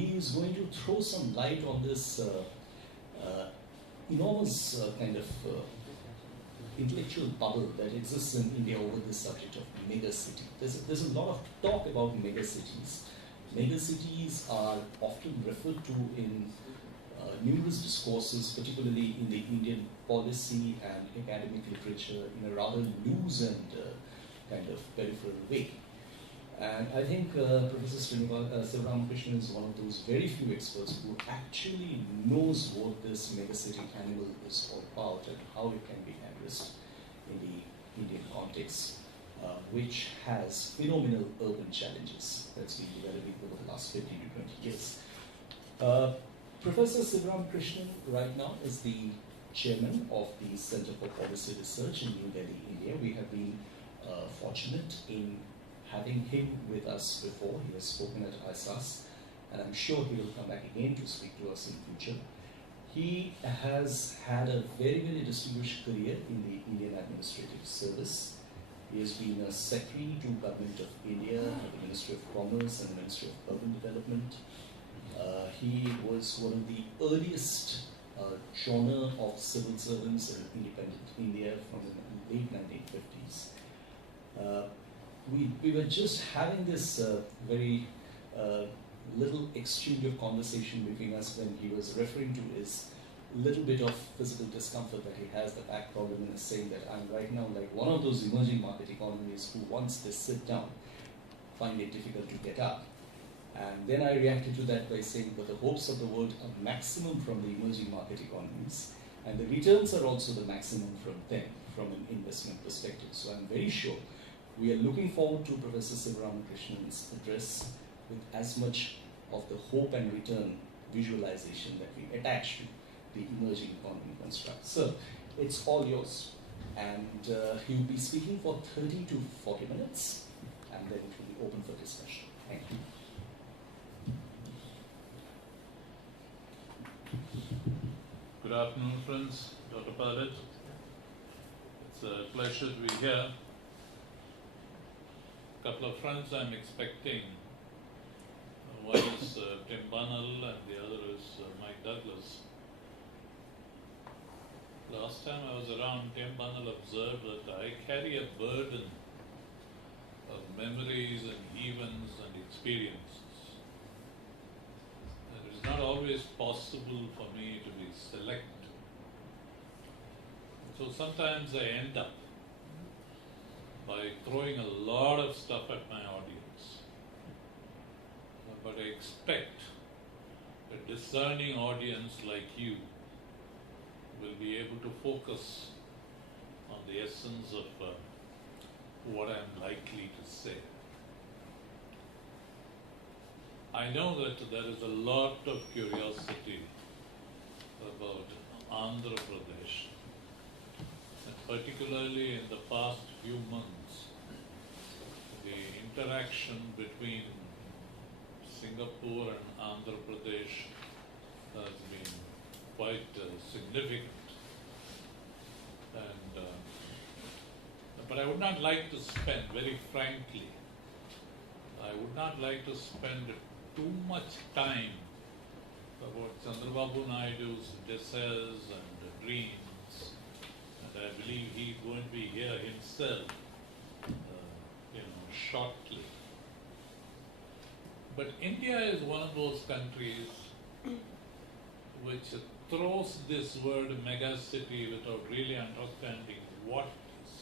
he is going to throw some light on this enormous kind of intellectual bubble that exists in India over this subject of megacity. There's a lot of talk about megacities. Megacities are often referred to in numerous discourses, particularly in the Indian policy and academic literature, in a rather loose and kind of peripheral way. And I think Professor Sivaramakrishnan is one of those very few experts who actually knows what this megacity animal is all about and how it can be addressed in the Indian context, which has phenomenal urban challenges that's been developing over the last 15 to 20 years. Professor Sivaramakrishnan right now is the chairman of the Center for Policy Research in New Delhi, India. We have been fortunate in having him with us before. He has spoken at ISAS, and I'm sure he will come back again to speak to us in future. He has had a very, very distinguished career in the Indian Administrative Service. He has been a secretary to Government of India, the Ministry of Commerce and the Ministry of Urban Development. He was one of the earliest genre of civil servants in independent India from the late 1950s. We were just having this very little exchange of conversation between us when he was referring to his little bit of physical discomfort that he has, the back problem, and is saying that I'm right now like one of those emerging market economies who once they sit down find it difficult to get up. And then I reacted to that by saying, but the hopes of the world are maximum from the emerging market economies, and the returns are also the maximum from them, from an investment perspective. So I'm very sure we are looking forward to Professor Sivaramakrishna's address with as much of the hope and return visualization that we attach to the emerging economy construct. So it's all yours. And he will be speaking for 30 to 40 minutes, and then it will be open for discussion. Thank you. Good afternoon, friends. Dr. Palit. It's a pleasure to be here. A couple of friends I'm expecting. One is Tim Bunnell and the other is Mike Douglas. Last time I was around, Tim Bunnell observed that I carry a burden of memories and events and experiences. It is not always possible for me to be selective. So sometimes I end up by throwing a lot of stuff at my audience. But I expect a discerning audience like you will be able to focus on the essence of what I'm likely to say. I know that there is a lot of curiosity about Andhra Pradesh, and particularly in the past few months, the interaction between Singapore and Andhra Pradesh has been quite significant. And but I would not like to spend, very frankly, I would not like to spend too much time about Chandrababu Naidu's desires and dreams, and I believe he's going to be here himself, shortly. But India is one of those countries which throws this word megacity without really understanding what it is.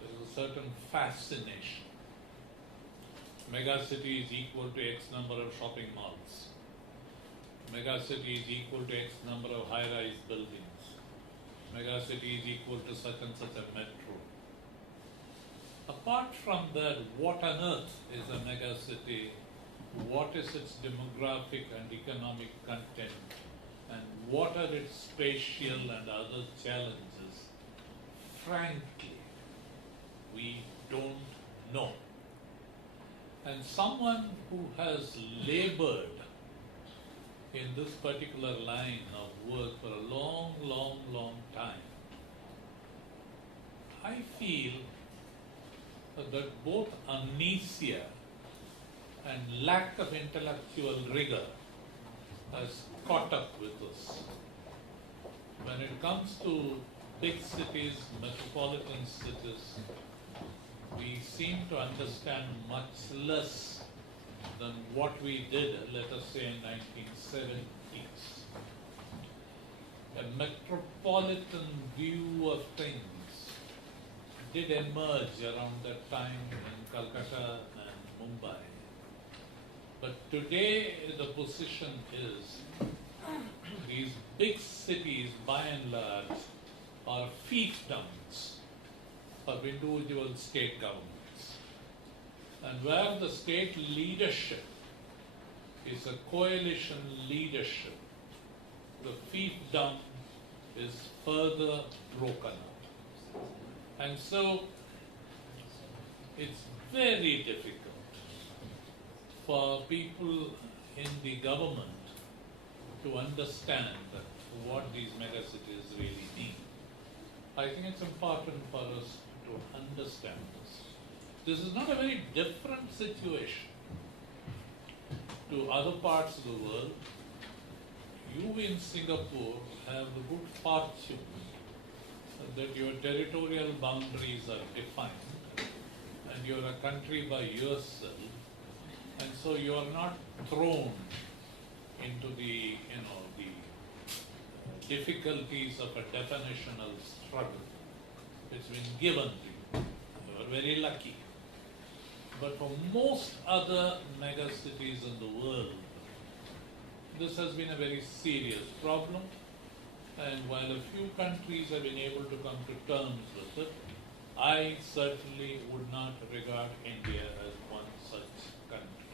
There is a certain fascination. Megacity is equal to X number of shopping malls. Megacity is equal to X number of high-rise buildings. Megacity is equal to such and such a metro. Apart from that, what on earth is a megacity? What is its demographic and economic content? And what are its spatial and other challenges? Frankly, we don't know. And someone who has labored in this particular line of work for a long, long, long time, I feel that both amnesia and lack of intellectual rigor has caught up with us. When it comes to big cities, metropolitan cities, we seem to understand much less than what we did, let us say, in 1970s. A metropolitan view of things did emerge around that time in Calcutta and Mumbai. But today the position is these big cities by and large are fiefdoms of individual state governments. And where the state leadership is a coalition leadership, the fiefdom is further broken up. And so it's very difficult for people in the government to understand what these megacities really mean. I think it's important for us to understand this. This is not a very different situation to other parts of the world. You in Singapore have the good fortune that your territorial boundaries are defined and you're a country by yourself, and so you are not thrown into the difficulties of a definitional struggle. It's been given to you. You are very lucky. But for most other megacities in the world, this has been a very serious problem. And while a few countries have been able to come to terms with it, I certainly would not regard India as one such country.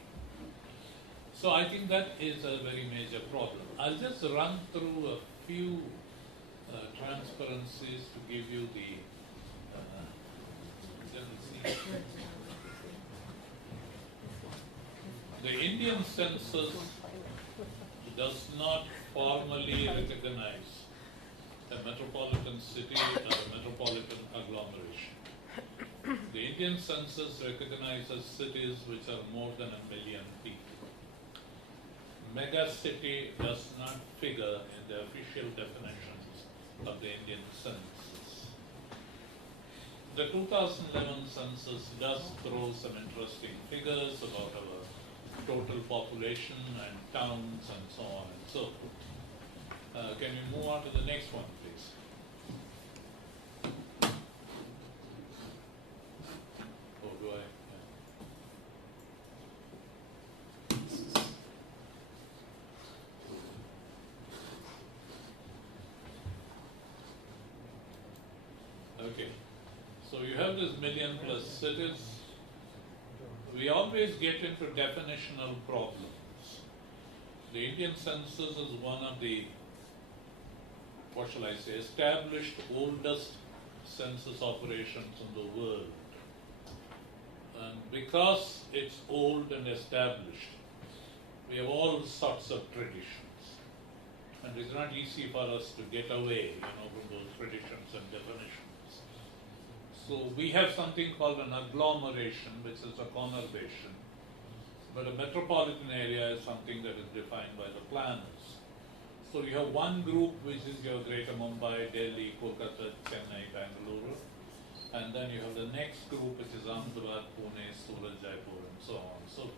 So I think that is a very major problem. I'll just run through a few transparencies to give you the the Indian census does not formally recognize a metropolitan city or a metropolitan agglomeration. The Indian census recognizes cities which are more than 1 million people. Megacity does not figure in the official definitions of the Indian census. The 2011 census does throw some interesting figures about our total population and towns and so on and so forth. Can we move on to the next one, please? Oh, do I? Yeah. Okay. So you have this 1 million plus cities. We always get into definitional problems. The Indian census is one of the, what shall I say, established oldest census operations in the world. And because it's old and established, we have all sorts of traditions. And it's not easy for us to get away, from those traditions and definitions. So we have something called an agglomeration, which is a conurbation. But a metropolitan area is something that is defined by the planners. So you have one group which is your Greater Mumbai, Delhi, Kolkata, Chennai, Bangalore. And then you have the next group which is Andhra, Pune, Surat, Jaipur, and so on. So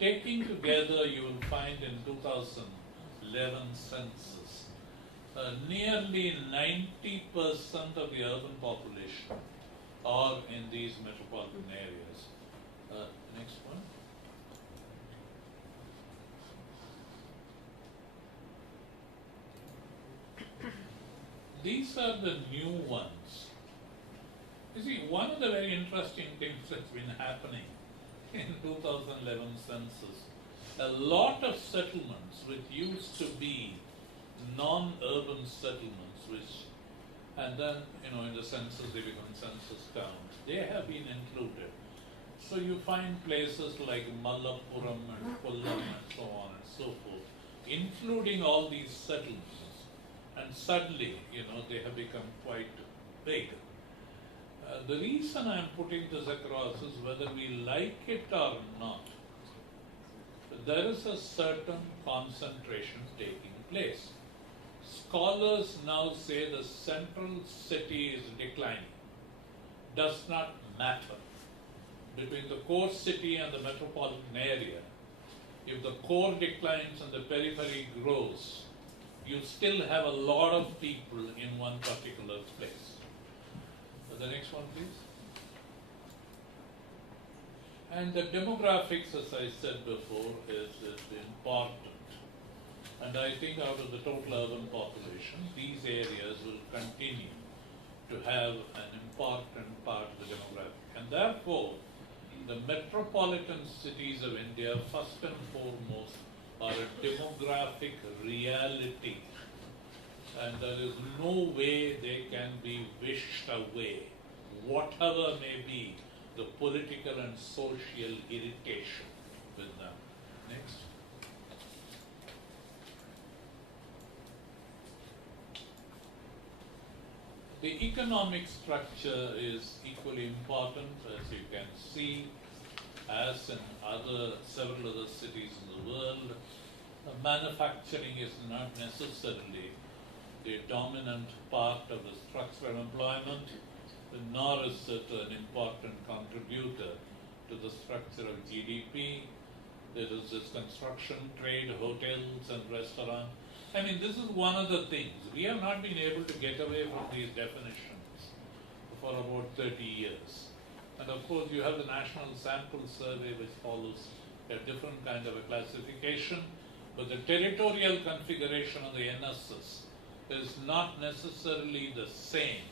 taking together, you will find in 2011 census, nearly 90% of the urban population are in these metropolitan areas. Next one. These are the new ones. You see, one of the very interesting things that's been happening in 2011 census, a lot of settlements which used to be non-urban settlements, and then, in the census they become census towns, they have been included. So you find places like Malappuram and Kollam and so on and so forth, including all these settlements. And suddenly, they have become quite big. The reason I'm putting this across is whether we like it or not, there is a certain concentration taking place. Scholars now say the central city is declining. Does not matter. Between the core city and the metropolitan area, if the core declines and the periphery grows, you still have a lot of people in one particular place. The next one, please. And the demographics, as I said before, is important. And I think out of the total urban population, these areas will continue to have an important part of the demographic. And therefore, the metropolitan cities of India, first and foremost, are a demographic reality. And there is no way they can be wished away, whatever may be the political and social irritation with them. Next. The economic structure is equally important, as you can see, as in several other cities in the world. Manufacturing is not necessarily the dominant part of the structure of employment, nor is it an important contributor to the structure of GDP. There is this construction, trade, hotels and restaurants. I mean, this is one of the things. We have not been able to get away from these definitions for about 30 years. And of course, you have the National Sample Survey, which follows a different kind of a classification. But the territorial configuration of the NSS is not necessarily the same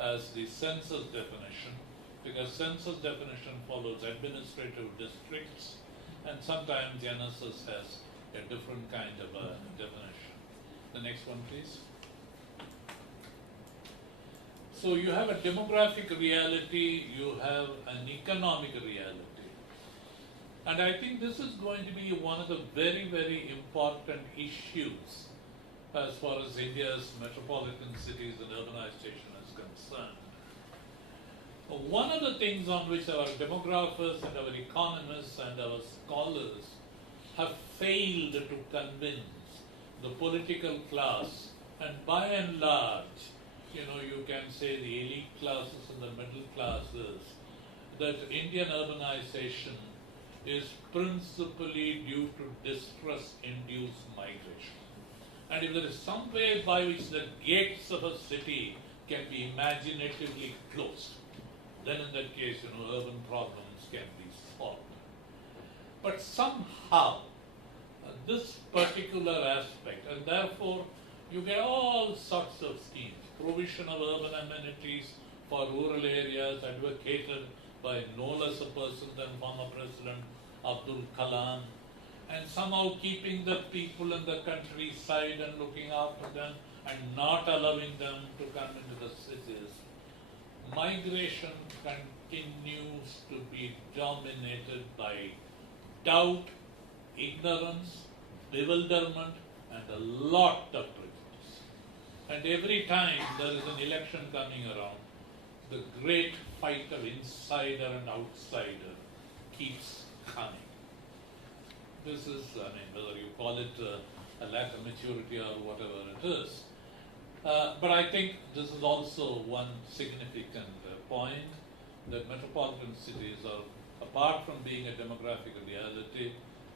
as the census definition, because census definition follows administrative districts, and sometimes the NSS has a different kind of a definition. The next one, please. So you have a demographic reality, you have an economic reality. And I think this is going to be one of the very, very important issues as far as India's metropolitan cities and urbanization is concerned. One of the things on which our demographers and our economists and our scholars have failed to convince the political class, and by and large, you can say the elite classes and the middle classes, that Indian urbanization is principally due to distress-induced migration. And if there is some way by which the gates of a city can be imaginatively closed, then in that case, urban problems can be solved. But somehow, this particular aspect, and therefore you get all sorts of schemes, provision of urban amenities for rural areas advocated by no less a person than former President Abdul Kalam, and somehow keeping the people in the countryside and looking after them and not allowing them to come into the cities. Migration continues to be dominated by doubt, ignorance, bewilderment, and a lot of prejudice. And every time there is an election coming around, the great fight of insider and outsider keeps coming. This is, whether you call it a lack of maturity or whatever it is. But I think this is also one significant point, that metropolitan cities are, apart from being a demographic reality,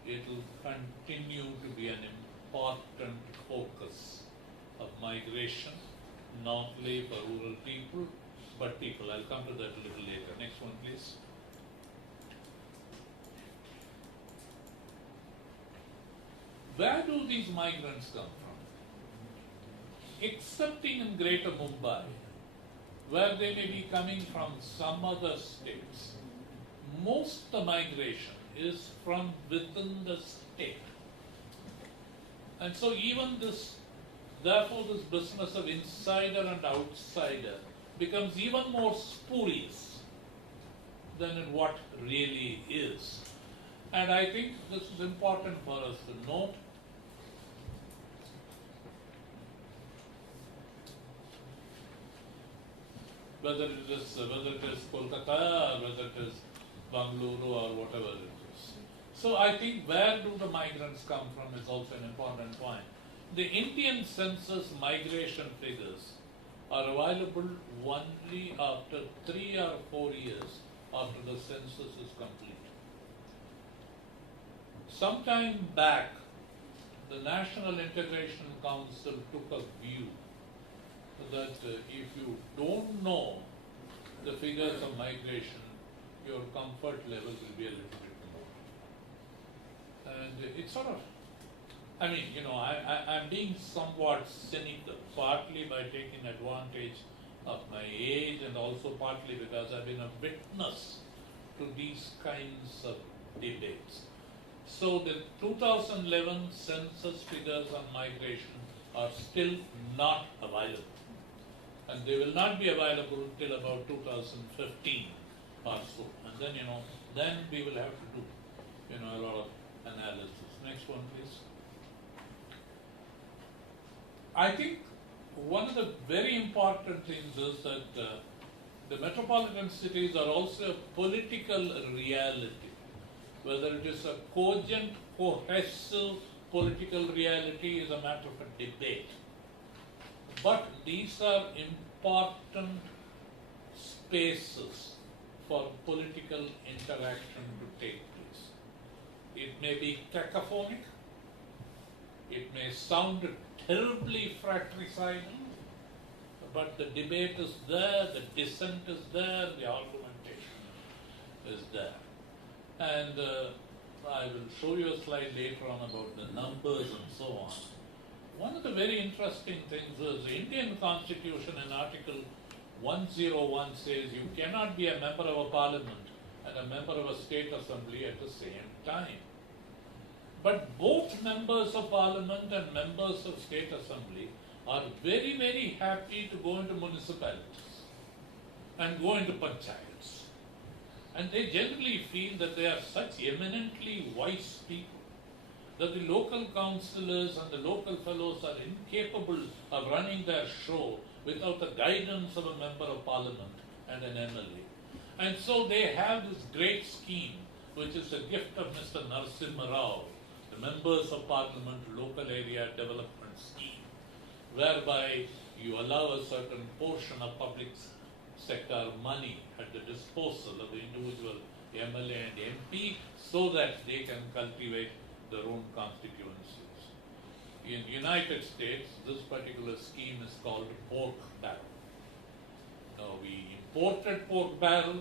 it will continue to be an important focus of migration, not only for rural people, but people. I'll come to that a little later. Next one, please. Where do these migrants come from? Excepting in Greater Mumbai, where they may be coming from some other states, most of the migration is from within the state. And so even therefore this business of insider and outsider becomes even more spurious than in what really is. And I think this is important for us to note. Whether it is Kolkata or whether it is Bangalore or whatever it is. So I think where do the migrants come from is also an important point. The Indian census migration figures are available only after 3 or 4 years after the census is complete. Sometime back, the National Integration Council took a view that if you don't know the figures of migration, your comfort level will be a little bit more. And it's sort of, I'm being somewhat cynical, partly by taking advantage of my age and also partly because I've been a witness to these kinds of debates. So the 2011 census figures on migration are still not available. And they will not be available till about 2015 or so. And then, then we will have to do, a lot of analysis. Next one, please. I think one of the very important things is that the metropolitan cities are also a political reality. Whether it is a cogent, cohesive political reality is a matter of a debate. But these are important spaces for political interaction to take place. It may be cacophonic, it may sound terribly fratricidal, but the debate is there, the dissent is there, the argumentation is there. And I will show you a slide later on about the numbers and so on. One of the very interesting things is the Indian Constitution in Article 101 says you cannot be a member of a parliament and a member of a state assembly at the same time. But both members of parliament and members of state assembly are very, very happy to go into municipalities and go into panchayats. And they generally feel that they are such eminently wise people that the local councillors and the local fellows are incapable of running their show without the guidance of a member of parliament and an MLA. And so they have this great scheme, which is a gift of Mr. Narasimha Rao, the members of parliament local area development scheme, whereby you allow a certain portion of public sector money at the disposal of the individual MLA and MP so that they can cultivate their own constituencies. In the United States, this particular scheme is called pork barrel. Now we imported pork barrel,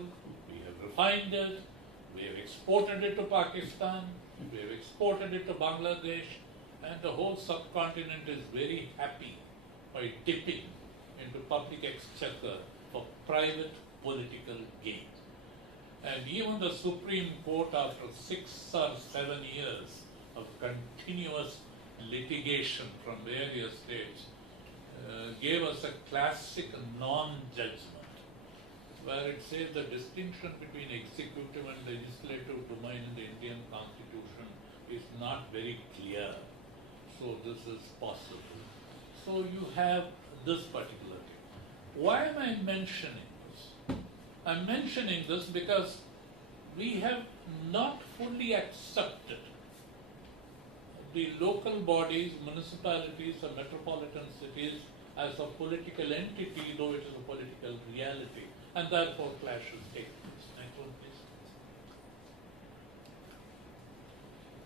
we have refined it, we have exported it to Pakistan, we have exported it to Bangladesh, and the whole subcontinent is very happy by dipping into public exchequer for private political gain. And even the Supreme Court, after 6 or 7 years of continuous litigation from various states, gave us a classic non-judgment, where it says the distinction between executive and legislative domain in the Indian Constitution is not very clear. So this is possible. So you have this particular thing. Why am I mentioning this? I'm mentioning this because we have not fully accepted the local bodies, municipalities, or metropolitan cities as a political entity, though it is a political reality, and therefore clashes take place. Next one, please.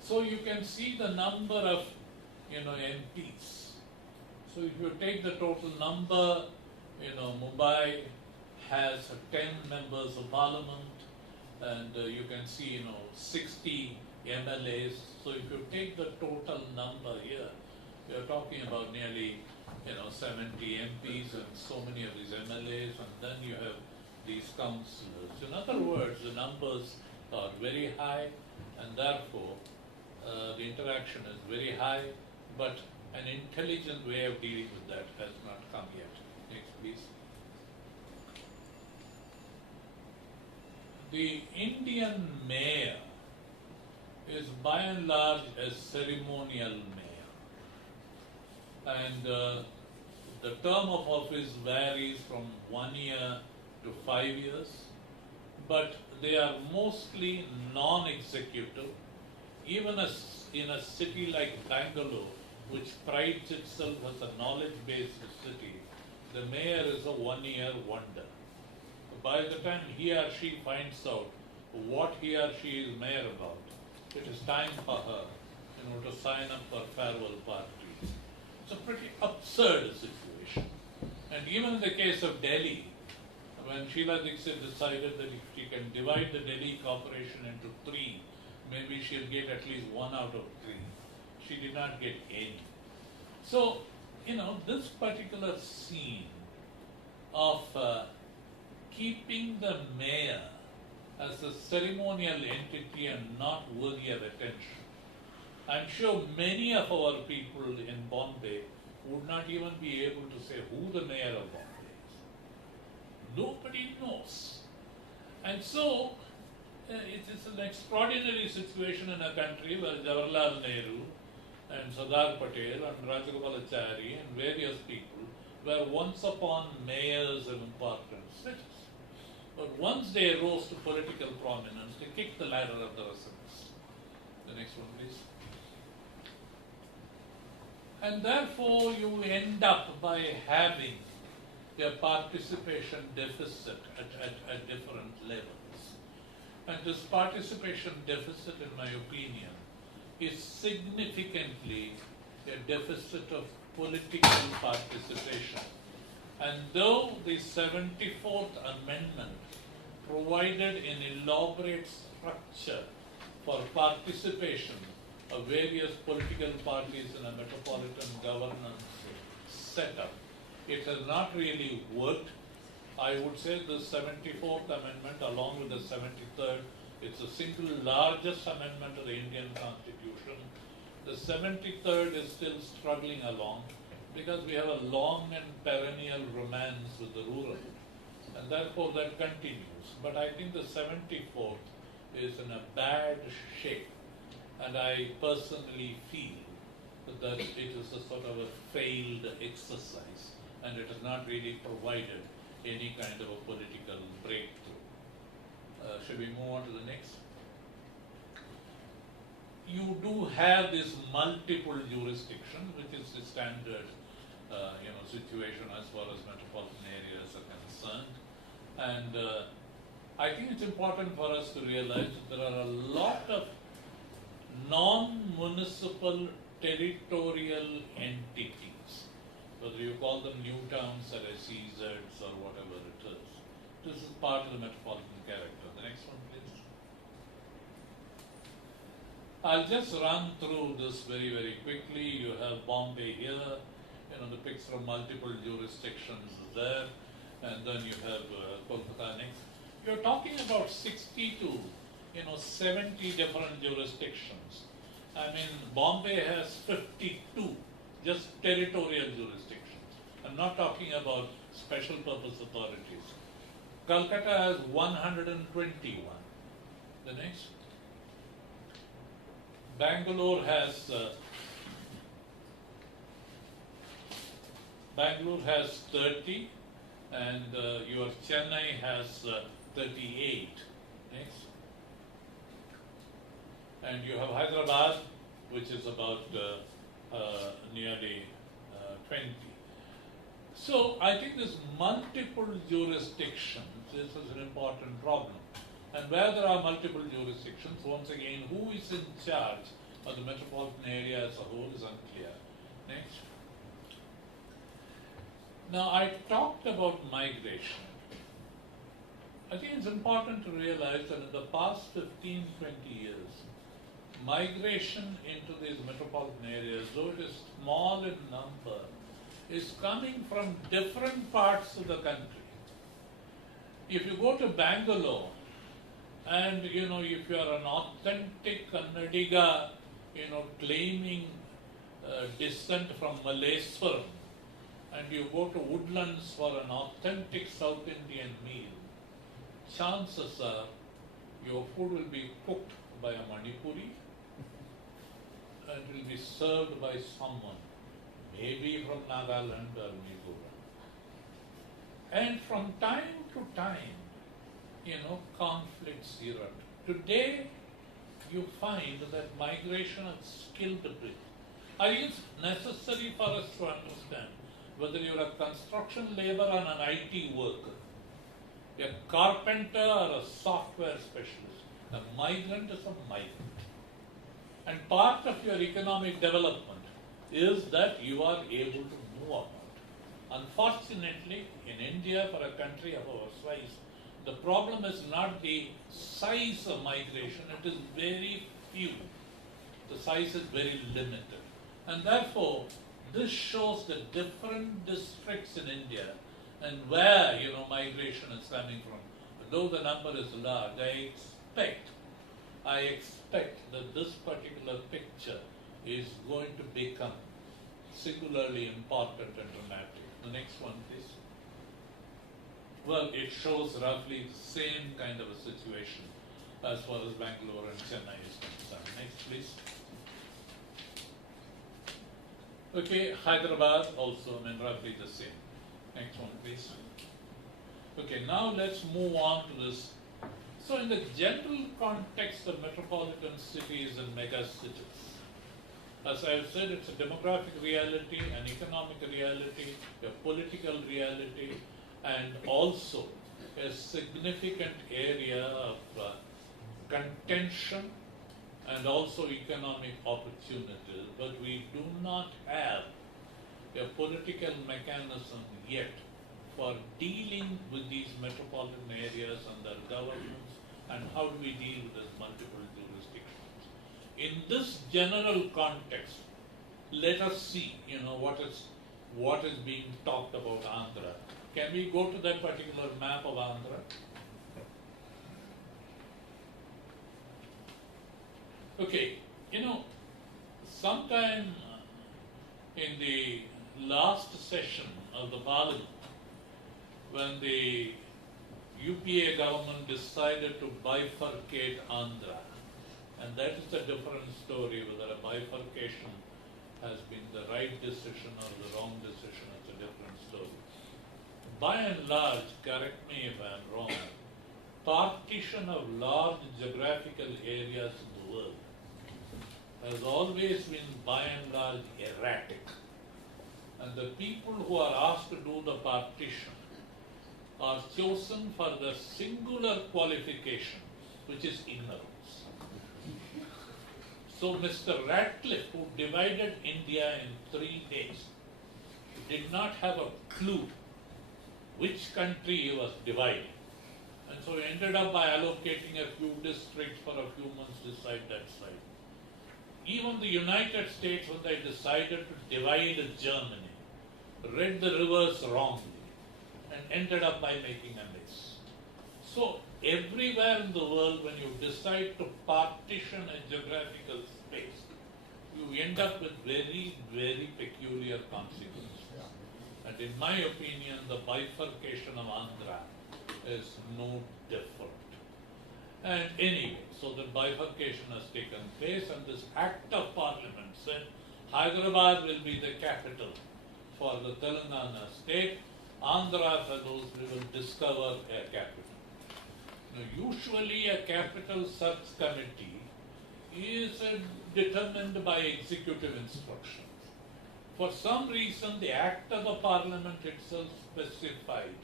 So you can see the number of, MPs. So if you take the total number, Mumbai has 10 members of parliament, and you can see, 60 MLAs. So if you take the total number here, you're talking about nearly, 70 MPs and so many of these MLAs, and then you have these councillors. In other words, the numbers are very high, and therefore the interaction is very high, but an intelligent way of dealing with that has not come yet. Next, please. The Indian mayor is by and large a ceremonial mayor, and the term of office varies from 1 year to 5 years, but they are mostly non-executive even in a city like Bangalore, which prides itself as a knowledge-based city, the mayor is a one-year wonder. By the time he or she finds out what he or she is mayor about, it is time for her, to sign up for farewell parties. It's a pretty absurd situation. And even in the case of Delhi, when Sheila Dixit decided that if she can divide the Delhi corporation into three, maybe she'll get at least 1 out of 3. She did not get any. So, this particular scene of keeping the mayor as a ceremonial entity and not worthy of attention. I'm sure many of our people in Bombay would not even be able to say who the mayor of Bombay is. Nobody knows. And so, it is an extraordinary situation in a country where Jawaharlal Nehru and Sardar Patel and Rajagopalachari and various people were once upon mayors of important cities. But once they rose to political prominence, they kicked the ladder of the residents. The next one, please. And therefore, you end up by having a participation deficit at different levels. And this participation deficit, in my opinion, is significantly a deficit of political participation. And though the 74th Amendment provided an elaborate structure for participation of various political parties in a metropolitan governance setup, it has not really worked. I would say the 74th Amendment, along with the 73rd, it's the single largest amendment of the Indian Constitution. The 73rd is still struggling along because we have a long and perennial romance with the rural, and therefore that continues. But I think the 74th is in a bad shape, and I personally feel that it is a sort of a failed exercise, and it has not really provided any kind of a political breakthrough. Should we move on to the next? You do have this multiple jurisdiction, which is the standard situation as far as metropolitan areas are concerned. And I think it's important for us to realize that there are a lot of non-municipal territorial entities, whether you call them new towns or SEZs or whatever it is. This is part of the metropolitan character. The next one, please. I'll just run through this very, very quickly. You have Bombay here, the pics from multiple jurisdictions there, and then you have Kolkata next. You're talking about 60 to 70 different jurisdictions. I mean, Bombay has 52 just territorial jurisdictions. I'm not talking about special purpose authorities. Calcutta has 121. The next. Bangalore has 30, and your Chennai has 38. Next. And you have Hyderabad, which is about nearly 20. So I think this multiple jurisdictions is an important problem. And where there are multiple jurisdictions, once again, who is in charge of the metropolitan area as a whole is unclear. Next. Now, I talked about migration. I think it's important to realize that in the past 15, 20 years, migration into these metropolitan areas, though it is small in number, is coming from different parts of the country. If you go to Bangalore, and if you are an authentic Kannadiga, claiming descent from Malleswaram, and you go to Woodlands for an authentic South Indian meal, chances are your food will be cooked by a Manipuri and will be served by someone, maybe from Nagaland or Mizoram. And from time to time, conflicts erupt. Today, you find that migration is skilled breed. It is necessary for us to understand whether you're a construction laborer or an IT worker, a carpenter or a software specialist. A migrant is a migrant. And part of your economic development is that you are able to move about. Unfortunately, in India, for a country of our size, the problem is not the size of migration, it is very few. The size is very limited. And therefore, this shows the different districts in India and where migration is coming from. Though the number is large, I expect that this particular picture is going to become singularly important and dramatic. The next one, please. Well, it shows roughly the same kind of a situation as far as Bangalore and Chennai is concerned. Next, please. Okay, Hyderabad also, roughly the same. Next one, please. Okay, now let's move on to this. So in the general context of metropolitan cities and mega cities, as I have said, it's a demographic reality, an economic reality, a political reality, and also a significant area of contention and also economic opportunities. But we do not have a political mechanism yet for dealing with these metropolitan areas and their governments, and how do we deal with these multiple jurisdictions. In this general context, let us see, what is being talked about Andhra. Can we go to that particular map of Andhra? Okay, sometime in the last session of the Parliament, when the UPA government decided to bifurcate Andhra, and that is a different story, whether a bifurcation has been the right decision or the wrong decision, it's a different story. By and large, correct me if I am wrong, partition of large geographical areas in the world has always been by and large erratic. And the people who are asked to do the partition are chosen for the singular qualification, which is ignorance. So Mr. Ratcliffe, who divided India in 3 days, did not have a clue which country he was dividing. And so he ended up by allocating a few districts for a few months beside that side. Even the United States, when they decided to divide Germany, read the rivers wrongly and ended up by making a mess. So everywhere in the world, when you decide to partition a geographical space, you end up with very, very peculiar consequences. And in my opinion, the bifurcation of Andhra is no different. And anyway, so the bifurcation has taken place, and this Act of Parliament said Hyderabad will be the capital for the Telangana state. Andhra fellows, we will discover a capital. Now, usually a capital search committee is determined by executive instructions. For some reason, the Act of the Parliament itself specified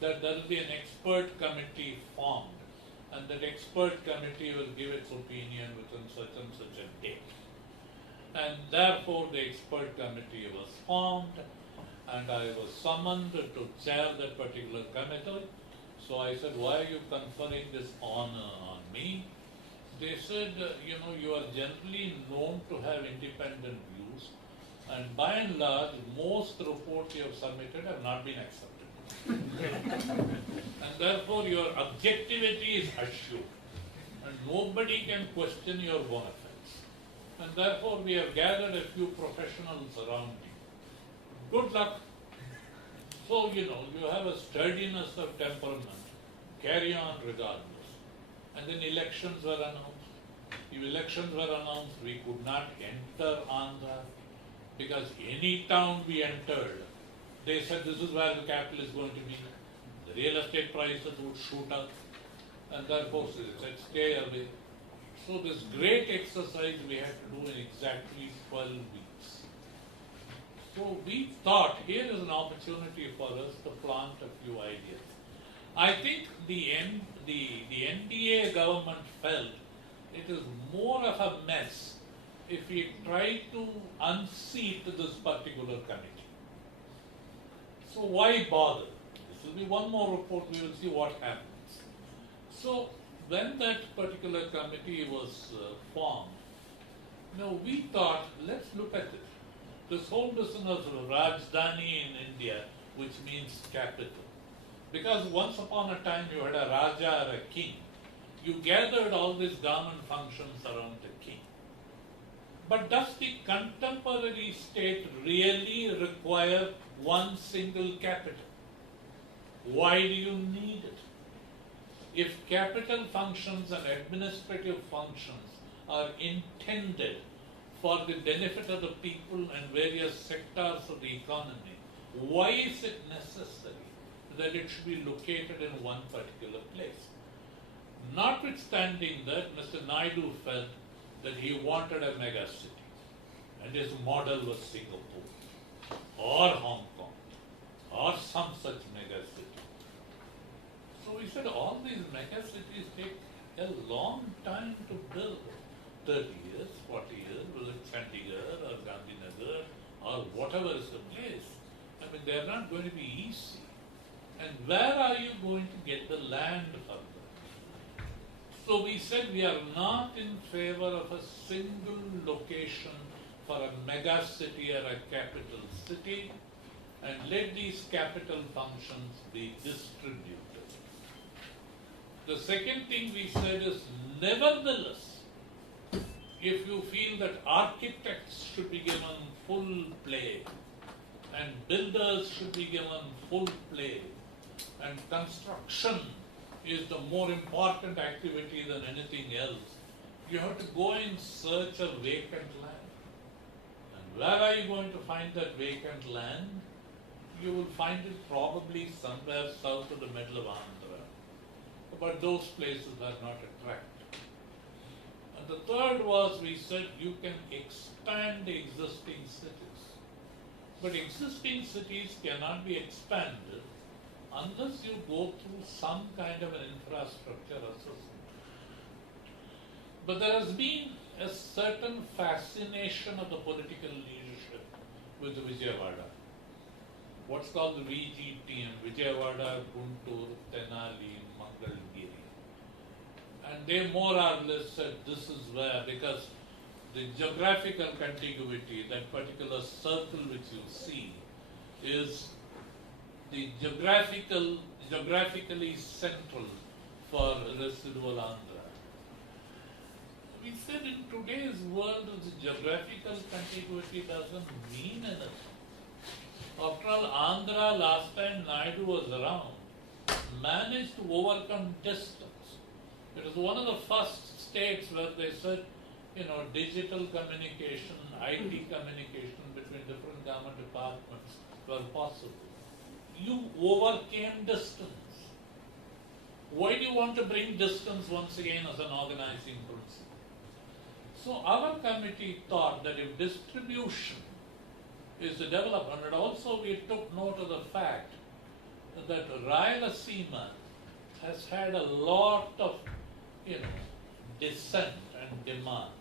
that there will be an expert committee formed, and that expert committee will give its opinion within such and such a date. And therefore, the expert committee was formed, and I was summoned to chair that particular committee. So I said, why are you conferring this honor on me? They said, you are generally known to have independent views, and by and large, most reports you have submitted have not been accepted. And therefore, your objectivity is assured, and nobody can question your bona fides. And therefore, we have gathered a few professionals around me. Good luck. So, you have a sturdiness of temperament. Carry on regardless. And then elections were announced. If elections were announced, we could not enter Andhra, because any town we entered, they said this is where the capital is going to be. The real estate prices would shoot up, and therefore they said stay away. So this great exercise we had to do in exactly 12 weeks. So we thought here is an opportunity for us to plant a few ideas. I think the NDA government felt it is more of a mess if we try to unseat this particular committee. So why bother? This will be one more report, we will see what happens. So when that particular committee was formed, we thought, let's look at it. This whole business of Rajdhani in India, which means capital. Because once upon a time you had a Raja or a king. You gathered all these government functions around the king. But does the contemporary state really require one single capital? Why do you need it? If capital functions and administrative functions are intended for the benefit of the people and various sectors of the economy, why is it necessary that it should be located in one particular place? Notwithstanding that, Mr. Naidu felt that he wanted a mega city, and his model was Singapore, or Hong Kong, or some such mega city. So we said all these mega cities take a long time to build. 30 years, 40 years, will it Chandigarh or Gandhinagar or whatever is the place? I mean, they are not going to be easy. And where are you going to get the land for them? So we said we are not in favor of a single location for a mega city or a capital city, and let these capital functions be distributed. The second thing we said is, nevertheless, if you feel that architects should be given full play, and builders should be given full play, and construction is the more important activity than anything else, you have to go in search of vacant land. And where are you going to find that vacant land? You will find it probably somewhere south of the middle of Andhra. But those places are not attractive. And the third was, we said you can expand the existing cities. But existing cities cannot be expanded unless you go through some kind of an infrastructure assessment. But there has been a certain fascination of the political leadership with Vijayawada. What's called the VGTM, Vijayawada, Guntur, Tenali, Mangalgiri. And they more or less said this is where, because the geographical contiguity, that particular circle which you see, is the geographically central for residual Andhra. We said in today's world, the geographical contiguity doesn't mean anything. After all, Andhra, last time Naidu was around, managed to overcome distance. It was one of the first states where they said, digital communication, IT communication between different government departments were possible. You overcame distance. Why do you want to bring distance once again as an organizing principle? So our committee thought that if distribution is the development, and also we took note of the fact that Rayalaseema has had a lot of, dissent and demand.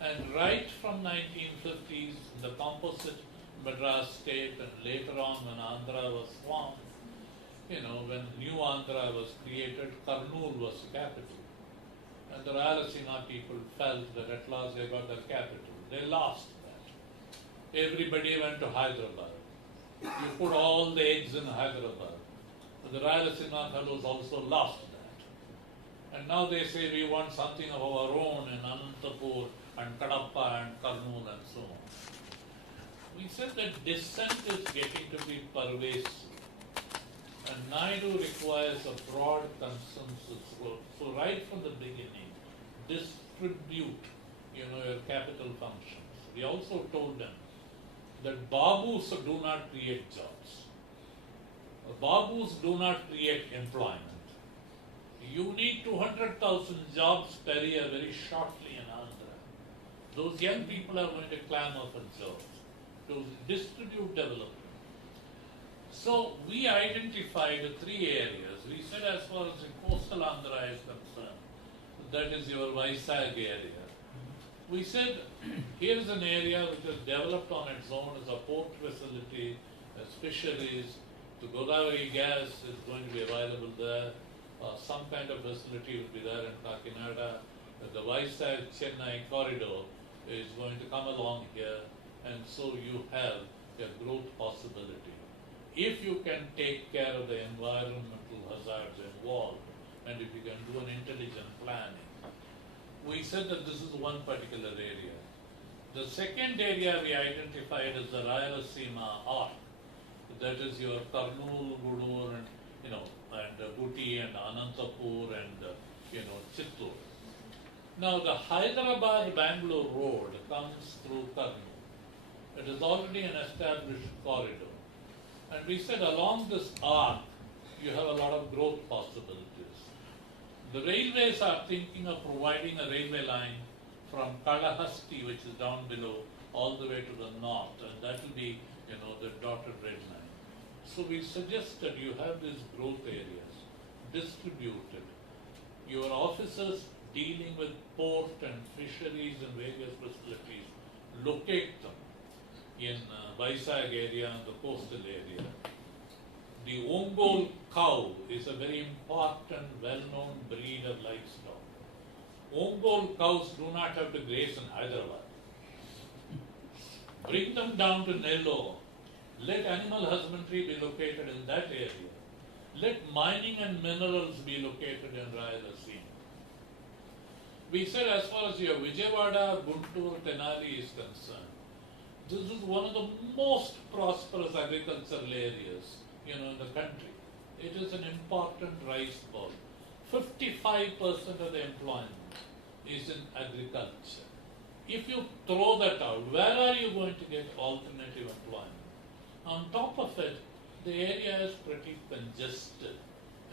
And right from 1950s, the composite Madras state, and later on when Andhra was formed, when New Andhra was created, Kurnool was the capital. And the Rayalaseema people felt that at last they got their capital. They lost that. Everybody went to Hyderabad. You put all the eggs in Hyderabad. The Rayalaseema fellows also lost that. And now they say we want something of our own in Anantapur and Kadapa and Kurnool and so on. We said that dissent is getting to be pervasive. And Naidu requires a broad consensus. So right from the beginning, distribute, your capital functions. We also told them that Babus do not create jobs. Babus do not create employment. You need 200,000 jobs per year very shortly in Andhra. Those young people are going to clamor for jobs to distribute development. So we identified 3 areas. We said as far as the coastal Andhra is concerned, that is your Vizag area. We said here is an area which is developed on its own as a port facility, as fisheries. The Godavari gas is going to be available there. Some kind of facility will be there in Kakinada. The Vizag-Chennai corridor is going to come along here, and so you have a growth possibility. If you can take care of the environmental hazards involved, and if you can do an intelligent planning. We said that this is one particular area. The second area we identified is the Rayalaseema arc. That is your Kurnool, Gudur, and Guti and Anantapur and Chittoor. Now the Hyderabad-Bangalore road comes through Kurnool. It is already an established corridor. And we said along this arc, you have a lot of growth possibilities. The railways are thinking of providing a railway line from Kalahasti, which is down below, all the way to the north, and that will be, the dotted red line. So we suggest that you have these growth areas distributed. Your officers dealing with port and fisheries and various facilities, locate them in Vizag area and the coastal area. The Ongole cow is a very important, well-known breed of livestock. Ongole cows do not have to graze in Hyderabad. Bring them down to Nellore. Let animal husbandry be located in that area. Let mining and minerals be located in Rayalaseema. We said as far as your Vijayawada, Guntur, Tenali is concerned, this is one of the most prosperous agricultural areas in the country. It is an important rice bowl. 55% of the employment is in agriculture. If you throw that out, where are you going to get alternative employment? On top of it, the area is pretty congested.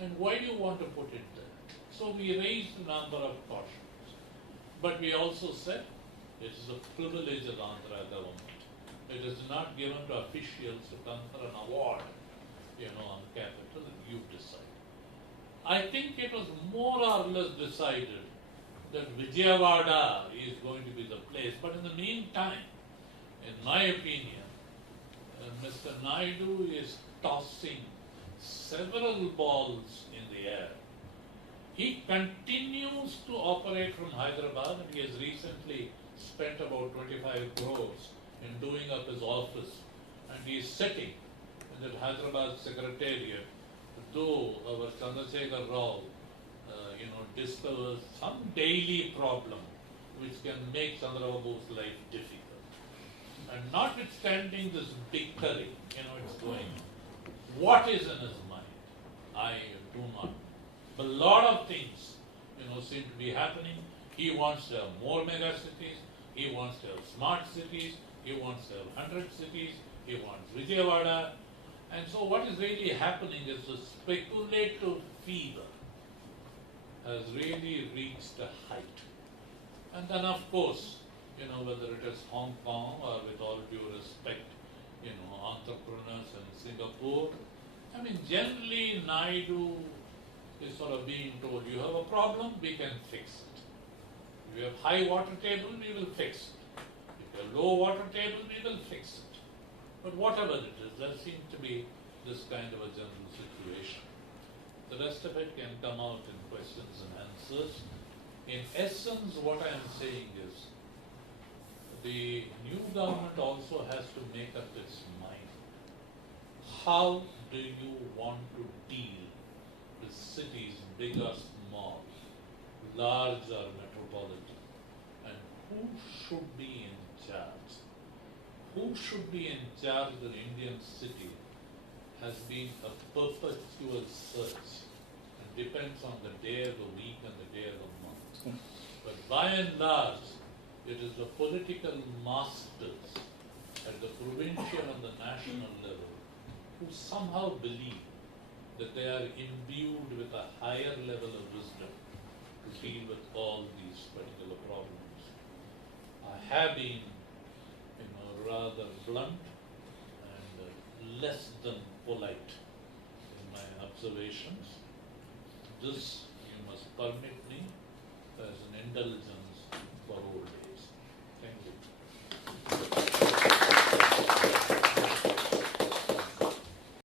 And why do you want to put it there? So we raised a number of cautions. But we also said it is a privilege of the Andhra government. It is not given to officials to confer an award, on capital, and you decide. I think it was more or less decided that Vijayawada is going to be the place. But in the meantime, in my opinion, Mr. Naidu is tossing several balls in the air. He continues to operate from Hyderabad, and he has recently spent about 25 crores in doing up his office, and he is sitting in that Hyderabad secretariat, though our Chandrasekhar Rao, discovers some daily problem which can make Chandrababu's life difficult. And notwithstanding this bickering, it's going, what is in his mind? I do not know. But a lot of things, seem to be happening. He wants to have more mega cities. He wants to have smart cities. He wants to have 100 cities. He wants Vijayawada. And so what is really happening is the speculative fever has really reached a height. And then of course, whether it is Hong Kong or with all due respect, entrepreneurs in Singapore, generally Naidu is sort of being told, you have a problem, we can fix it. If you have high water table, we will fix it. If you have low water table, we will fix it. But whatever it is, there seems to be this kind of a general situation. The rest of it can come out in questions and answers. In essence, what I am saying is, the new government also has to make up its mind. How do you want to deal with cities, big or small, large or metropolitan? And who should be in charge? Who should be in charge of an Indian city has been a perpetual search. It depends on the day of the week and the day of the month. But by and large, it is the political masters at the provincial and the national level who somehow believe that they are imbued with a higher level of wisdom to deal with all these particular problems. I have been, rather blunt and less than polite in my observations. This, you must permit me, as an indulgence